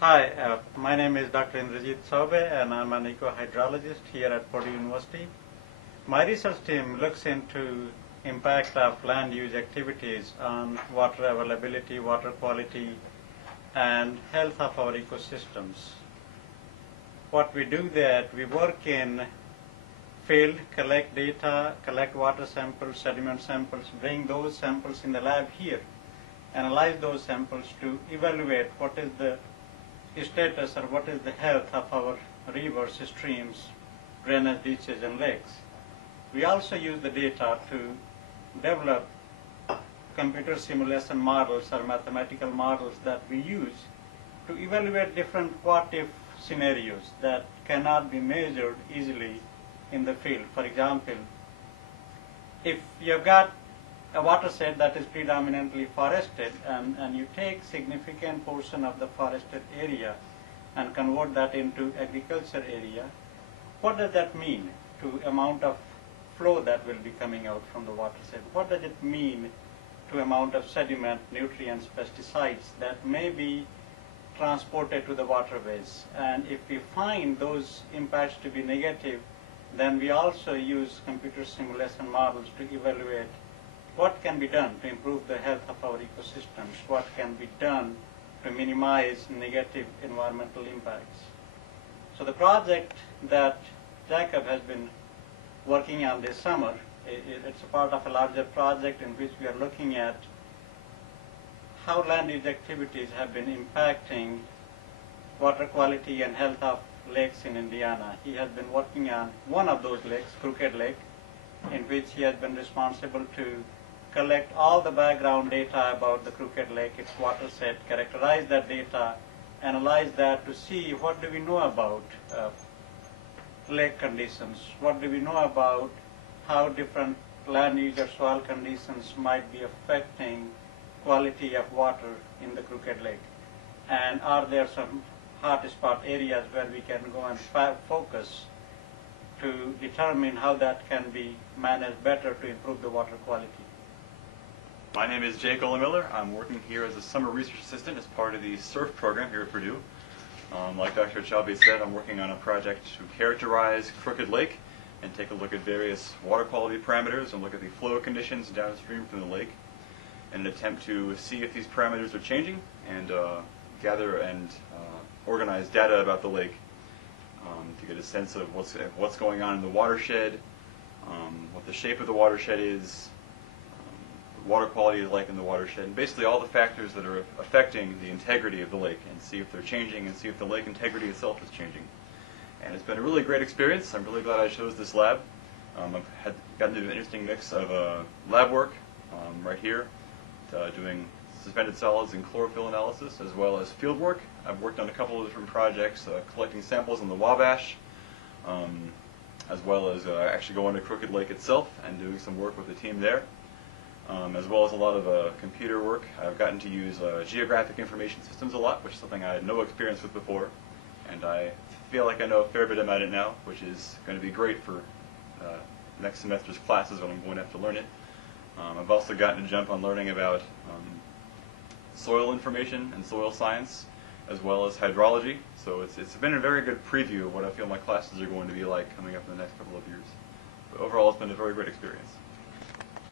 Hi, my name is Dr. Indrajit Saube and I'm an eco-hydrologist here at Purdue University. My research team looks into impact of land use activities on water availability, water quality, and health of our ecosystems. What we do that, we work in field, collect data, collect water samples, sediment samples, bring those samples in the lab here, analyze those samples to evaluate what is the status or what is the health of our rivers, streams, drainage ditches, and lakes. We also use the data to develop computer simulation models or mathematical models that we use to evaluate different what-if scenarios that cannot be measured easily in the field. For example, if you've got a watershed that is predominantly forested and you take significant portion of the forested area and convert that into agriculture area, what does that mean to amount of flow that will be coming out from the watershed? What does it mean to amount of sediment, nutrients, pesticides that may be transported to the waterways? And if we find those impacts to be negative, then we also use computer simulation models to evaluate what can be done to improve the health of our ecosystems, what can be done to minimize negative environmental impacts. So the project that Jacob has been working on this summer, it's a part of a larger project in which we are looking at how land use activities have been impacting water quality and health of lakes in Indiana. He has been working on one of those lakes, Crooked Lake, in which he has been responsible to collect all the background data about the Crooked Lake, its watershed, characterize that data, analyze that to see what do we know about lake conditions, what do we know about how different land use or soil conditions might be affecting quality of water in the Crooked Lake. And are there some hotspot areas where we can go and focus to determine how that can be managed better to improve the water quality. My name is Jake Miller. I'm working here as a summer research assistant as part of the SURF program here at Purdue. Like Dr. Chaubey said, I'm working on a project to characterize Crooked Lake and take a look at various water quality parameters and look at the flow conditions downstream from the lake in an attempt to see if these parameters are changing and gather and organize data about the lake to get a sense of what's going on in the watershed, what the shape of the watershed is, water quality is like in the watershed, and basically all the factors that are affecting the integrity of the lake, and see if they're changing and see if the lake integrity itself is changing. And it's been a really great experience. I'm really glad I chose this lab. I've gotten to do an interesting mix of lab work right here, doing suspended solids and chlorophyll analysis, as well as field work. I've worked on a couple of different projects, collecting samples in the Wabash, as well as actually going to Crooked Lake itself and doing some work with the team there. As well as a lot of computer work. I've gotten to use geographic information systems a lot, which is something I had no experience with before, and I feel like I know a fair bit about it now, which is going to be great for next semester's classes when I'm going to have to learn it. I've also gotten to jump on learning about soil information and soil science, as well as hydrology, so it's been a very good preview of what I feel my classes are going to be like coming up in the next couple of years. But overall, it's been a very great experience.